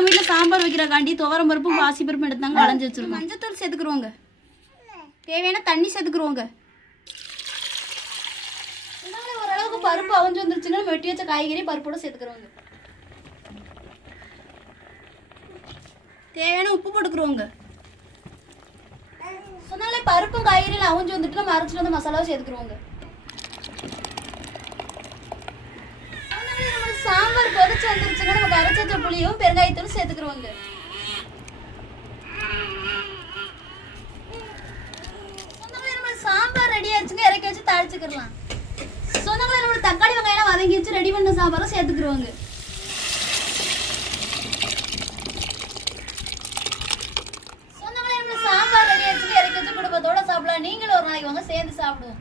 நம்ம வீட்டில் சாம்பார் வைக்கிறக்காண்டி துவரம் பருப்பும் பாசி பருப்பும் எடுத்தாங்க களைஞ்சி வச்சுருக்கோம். மஞ்சத்தூள் சேர்த்துக்குருவோங்க. தேவையான தண்ணி சேர்த்துக்குருவோங்க. ஓரளவுக்கு பருப்பு அவிஞ்சு வந்துருச்சுன்னா வெட்டி வச்ச காய்கறி பருப்போட சேர்த்துக்குருவோங்க. தேவையான உப்பு போட்டுக்குருவோங்க. சொன்னாலே பருப்பும் காய்கறியில் அவிஞ்சு வந்துட்டு நம்ம அரைச்சிட்டு வந்து மசாலாவை சேர்த்துக்குருவோங்க. சாம்பார் கொதிச்சு வந்துருச்சுன்னா நமக்கு அரைச்சி வச்ச புளியும் பெருங்காயத்தூள் சேர்த்துக்குருவோங்க. சாம்பார் ரெடி ஆயிடுச்சுங்க, இறக்கி வச்சு தாளிச்சுக்கலாம். சொன்னாங்களே நம்மளோட தக்காளி வெங்காயம் வதங்கி வச்சு ரெடி பண்ண சாம்பாரும் சேர்த்துக்குருவோங்க. சொன்னாங்களே நம்மளோட சாம்பார் ரெடி ஆயிடுச்சுங்க, இறக்கி வச்சு குடும்பத்தோட சாப்பிடலாம். நீங்களும் ஒரு நாளைக்கு வாங்க சேர்ந்து சாப்பிடுவோம்.